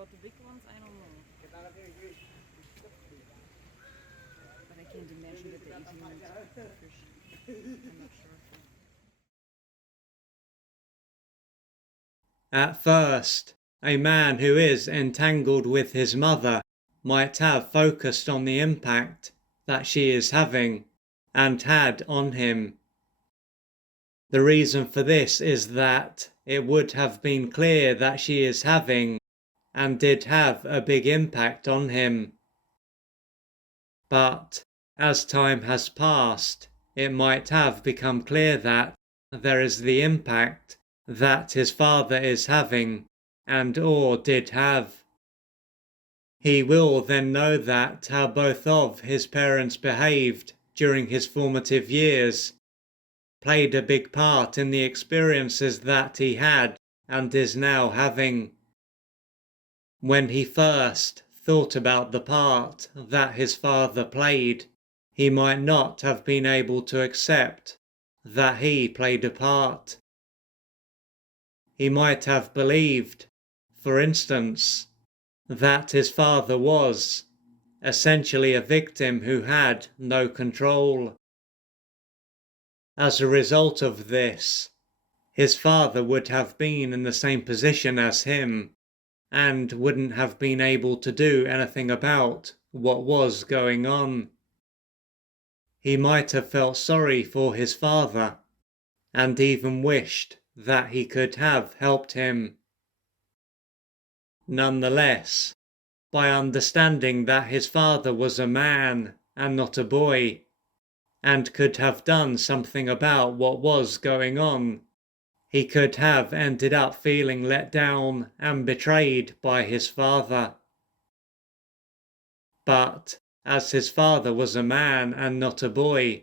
about the big ones, I don't know. But I can't imagine that they're eating the fish. I'm not sure. At first, a man who is entangled with his mother might have focused on the impact that she is having and had on him. The reason for this is that it would have been clear that she is having and did have a big impact on him. But as time has passed, it might have become clear that there is the impact that his father is having and or did have. He will then know that how both of his parents behaved during his formative years played a big part in the experiences that he had and is now having. When he first thought about the part that his father played, he might not have been able to accept that he played a part. He might have believed, for instance, that his father was essentially a victim who had no control. As a result of this, his father would have been in the same position as him and wouldn't have been able to do anything about what was going on. He might have felt sorry for his father and even wished that he could have helped him. Nonetheless, by understanding that his father was a man and not a boy, and could have done something about what was going on, he could have ended up feeling let down and betrayed by his father. But as his father was a man and not a boy,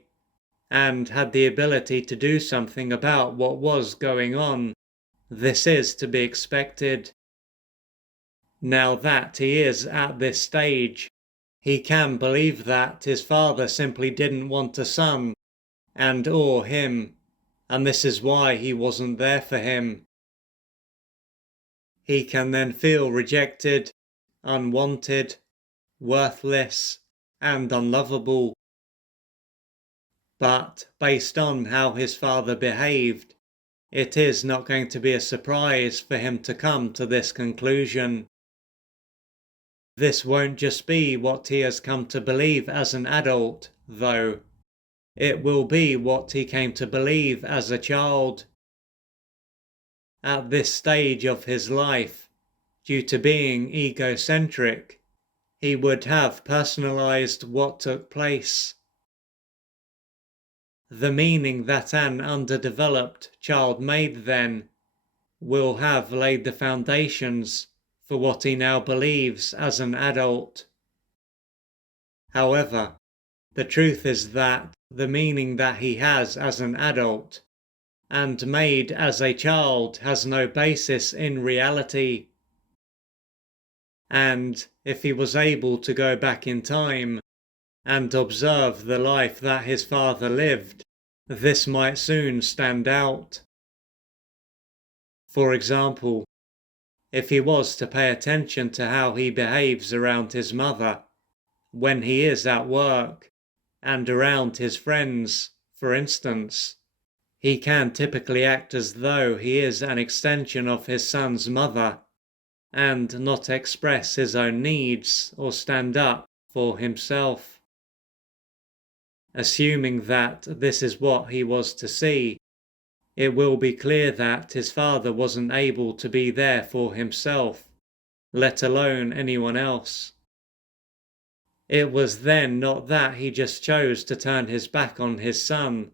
and had the ability to do something about what was going on, this is to be expected. Now that he is at this stage, he can believe that his father simply didn't want a son and or him, and this is why he wasn't there for him. He can then feel rejected, unwanted, worthless, and unlovable. But based on how his father behaved, it is not going to be a surprise for him to come to this conclusion. This won't just be what he has come to believe as an adult, though. It will be what he came to believe as a child. At this stage of his life, due to being egocentric, he would have personalized what took place. The meaning that an underdeveloped child made then will have laid the foundations for what he now believes as an adult. However, the truth is that the meaning that he has as an adult and made as a child has no basis in reality. And if he was able to go back in time and observe the life that his father lived, this might soon stand out. For example, if he was to pay attention to how he behaves around his mother, when he is at work, and around his friends, for instance, he can typically act as though he is an extension of his son's mother, and not express his own needs or stand up for himself. Assuming that this is what he was to see, it will be clear that his father wasn't able to be there for himself, let alone anyone else. It was then not that he just chose to turn his back on his son.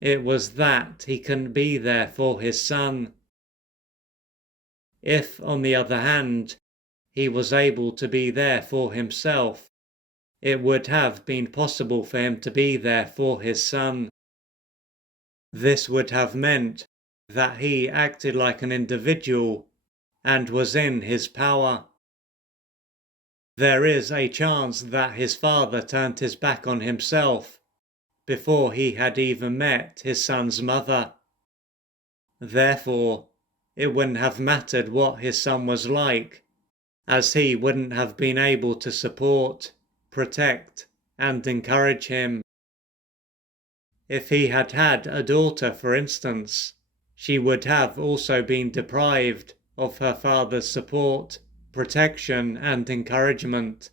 It was that he couldn't be there for his son. If, on the other hand, he was able to be there for himself, it would have been possible for him to be there for his son. This would have meant that he acted like an individual and was in his power. There is a chance that his father turned his back on himself before he had even met his son's mother. Therefore, it wouldn't have mattered what his son was like, as he wouldn't have been able to support, protect, and encourage him. If he had had a daughter, for instance, she would have also been deprived of her father's support, protection, and encouragement.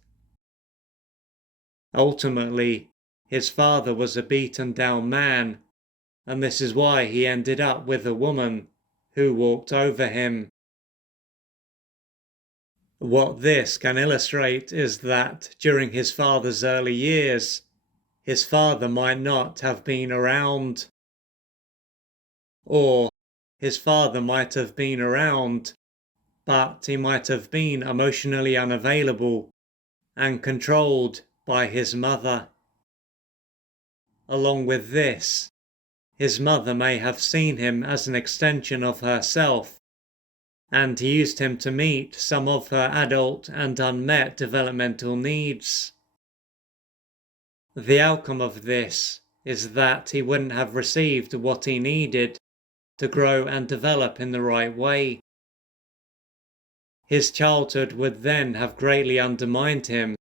Ultimately, his father was a beaten down man, and this is why he ended up with a woman who walked over him. What this can illustrate is that during his father's early years, his father might not have been around. Or his father might have been around, but he might have been emotionally unavailable and controlled by his mother. Along with this, his mother may have seen him as an extension of herself and used him to meet some of her adult and unmet developmental needs. The outcome of this is that he wouldn't have received what he needed to grow and develop in the right way. His childhood would then have greatly undermined him,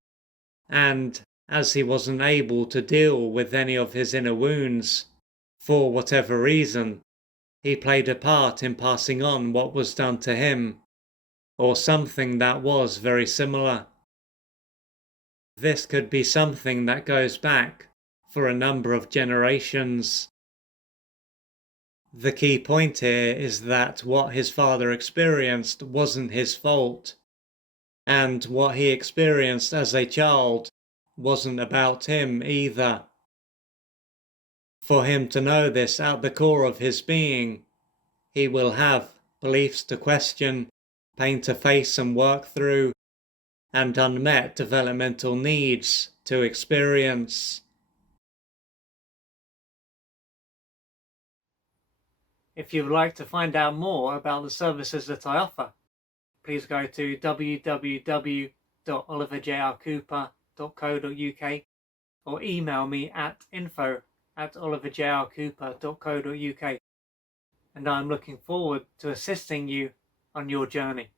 and as he wasn't able to deal with any of his inner wounds, for whatever reason, he played a part in passing on what was done to him, or something that was very similar. This could be something that goes back for a number of generations. The key point here is that what his father experienced wasn't his fault, and what he experienced as a child wasn't about him either. For him to know this at the core of his being, he will have beliefs to question, pain to face and work through, and unmet developmental needs to experience. If you would like to find out more about the services that I offer, please go to www.oliverjrcooper.co.uk or email me at info@oliverjrcooper.co.uk, and I'm looking forward to assisting you on your journey.